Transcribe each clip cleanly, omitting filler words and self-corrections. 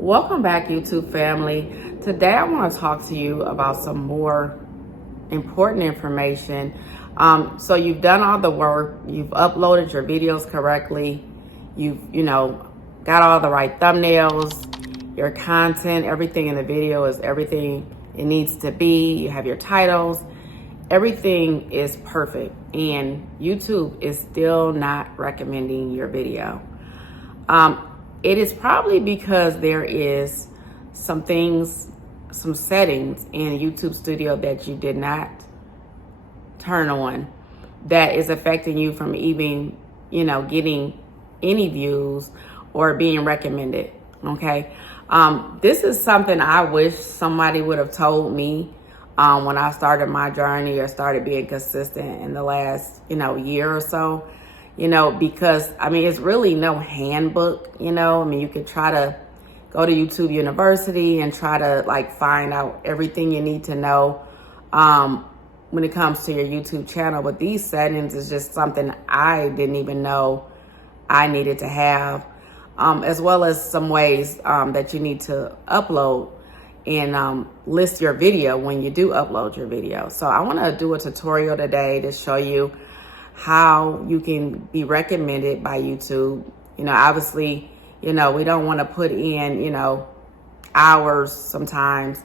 Welcome back, YouTube family. Today I want to talk to you about some more important information. So you've done all the work, you've uploaded your videos correctly, you've got all the right thumbnails, your content, everything in the video is everything it needs to be. You have your titles, everything is perfect, and YouTube is still not recommending your video. It is probably because there is some settings in YouTube Studio that you did not turn on that is affecting you from even, getting any views or being recommended, okay? This is something I wish somebody would have told me when I started my journey or started being consistent in the last, year or so. Because it's really no handbook, you could try to go to YouTube University and try to find out everything you need to know when it comes to your YouTube channel. But these settings is just something I didn't even know I needed to have, as well as some ways that you need to upload and list your video when you do upload your video. So I want to do a tutorial today to show you how you can be recommended by YouTube. Obviously, we don't want to put in, hours sometimes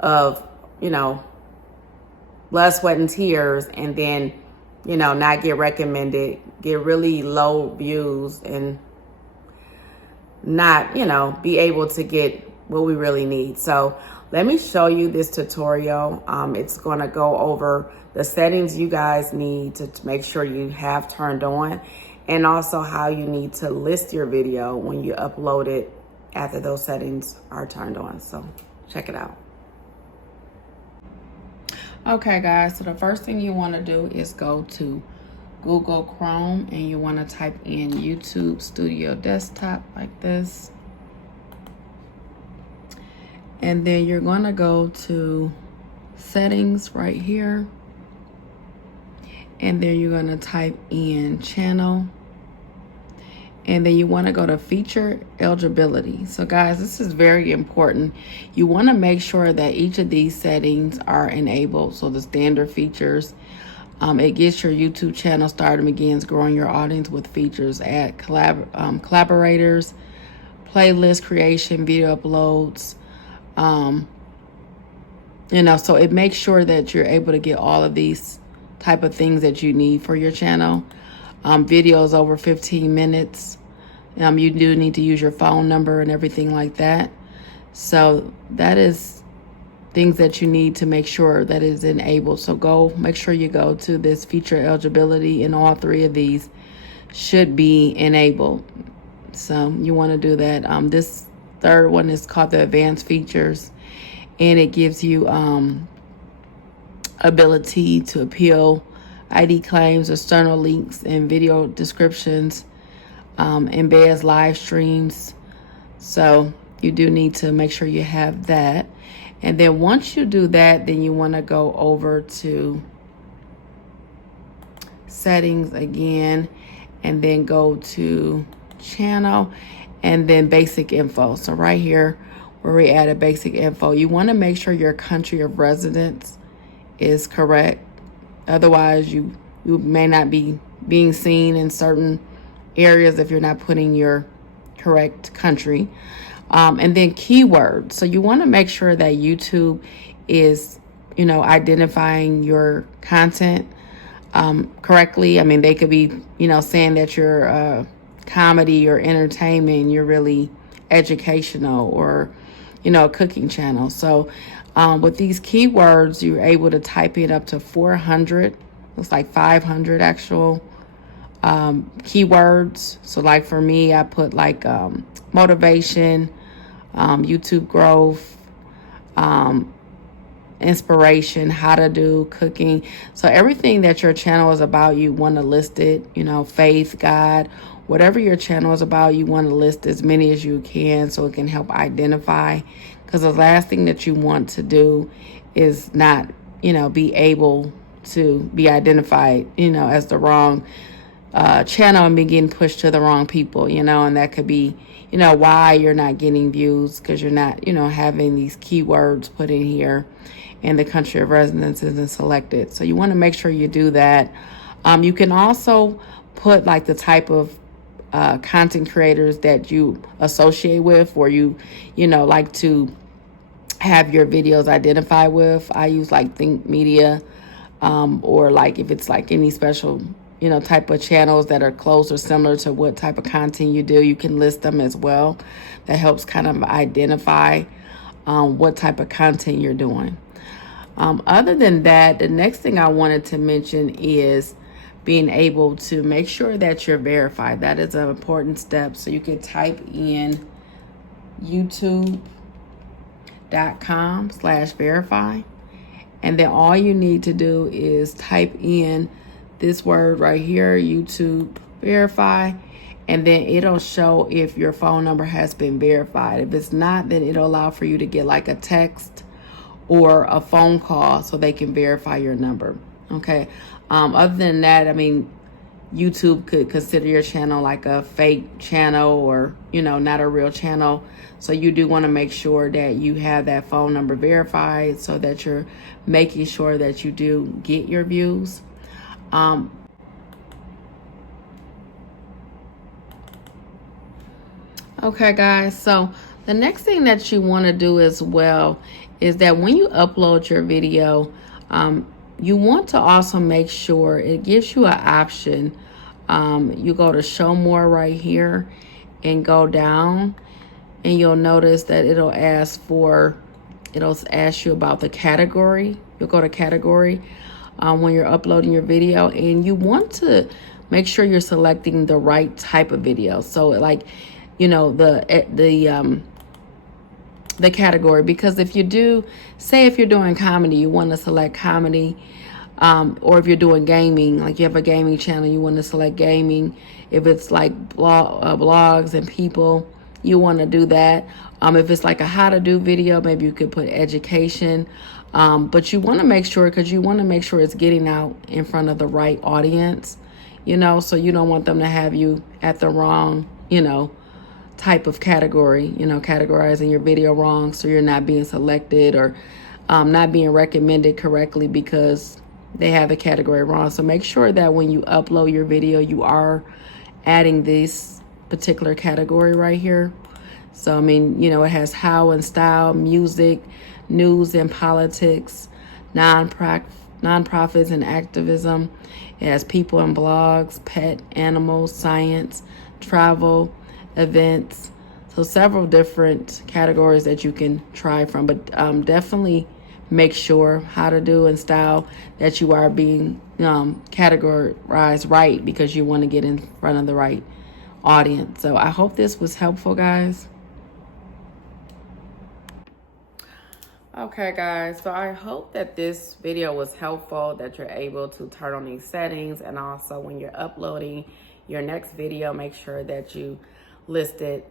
of, blood, sweat, and tears, and then, not get recommended, get really low views, and not, be able to get what we really need. So let me show you this tutorial. It's going to go over the settings you guys need to make sure you have turned on, and also how you need to list your video when you upload it after those settings are turned on. So check it out. Okay guys, so the first thing you want to do is go to Google Chrome, and you want to type in YouTube Studio Desktop like this. And then you're going to go to settings right here. And then you're going to type in channel. And then you want to go to feature eligibility. So guys, this is very important. You want to make sure that each of these settings are enabled. So the standard features, it gets your YouTube channel started and begins growing your audience with features, add collaborators, playlist creation, video uploads. So it makes sure that you're able to get all of these type of things that you need for your channel. Videos over 15 minutes. You do need to use your phone number and everything like that. So that is things that you need to make sure that is enabled. So make sure you go to this feature eligibility, and all three of these should be enabled. So you want to do that. This third one is called the advanced features, and it gives you ability to appeal ID claims, external links, and video descriptions, embeds live streams. So you do need to make sure you have that. And then once you do that, then you want to go over to settings again, and then go to channel, and then basic info. So right here where we added basic info, you want to make sure your country of residence is correct. Otherwise you may not be being seen in certain areas if you're not putting your correct country. And then keywords. So you want to make sure that YouTube is, identifying your content correctly. They could be, saying that you're comedy or entertainment, you're really educational, or a cooking channel. So with these keywords, you're able to type it up to 400. Looks like 500 actual keywords. So like for me, I put motivation, YouTube growth, inspiration, how to do cooking. So everything that your channel is about, you want to list it. Faith, God, whatever your channel is about, you want to list as many as you can so it can help identify. Because the last thing that you want to do is not, be able to be identified, as the wrong channel and be getting pushed to the wrong people, you know, and that could be, you know, why you're not getting views, because you're not, you know, having these keywords put in here and the country of residence isn't selected. So you want to make sure you do that. You can also put like the type of content creators that you associate with, or you know, like to have your videos identified with. I use like Think Media, or like if it's like any special, you know, type of channels that are close or similar to what type of content you do, you can list them as well. That helps kind of identify what type of content you're doing. Other than that, the next thing I wanted to mention is being able to make sure that you're verified. That is an important step. So you can type in youtube.com/verify. And then all you need to do is type in this word right here, YouTube verify, and then it'll show if your phone number has been verified. If it's not, then it'll allow for you to get like a text or a phone call so they can verify your number. Okay. Other than that, I mean, YouTube could consider your channel like a fake channel, or, you know, not a real channel. So you do want to make sure that you have that phone number verified so that you're making sure that you do get your views. Okay, guys, so the next thing that you want to do as well is that when you upload your video, you want to also make sure it gives you an option. You go to show more right here and go down, and you'll notice that it'll ask you about the category. You'll go to category when you're uploading your video, and you want to make sure you're selecting the right type of video. So like, you know, the category, because if you do, say if you're doing comedy, you want to select comedy, or if you're doing gaming, like you have a gaming channel, you want to select gaming. If it's like blogs and people, you want to do that. If it's like a how to do video, maybe you could put education. But you want to make sure, because you want to make sure it's getting out in front of the right audience, you know, so you don't want them to have you at the wrong, you know, type of category, you know, categorizing your video wrong, so you're not being selected, or not being recommended correctly because they have the category wrong. So make sure that when you upload your video, you are adding this particular category right here. So, I mean, you know, it has how and style, music, news and politics, nonprofits and activism. It has people and blogs, pet, animals, science, travel, events. So several different categories that you can try from, but definitely make sure how to do and style that you are being categorized right, because you want to get in front of the right audience. So I hope this was helpful, guys. Okay, guys, so I hope that this video was helpful, that you're able to turn on these settings, and also when you're uploading your next video, make sure that you list it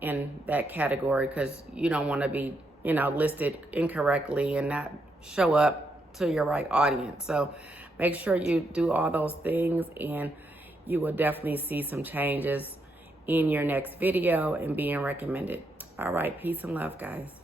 in that category, because you don't want to be, you know, listed incorrectly and not show up to your right audience. So make sure you do all those things, and you will definitely see some changes in your next video and being recommended. All right, peace and love, guys.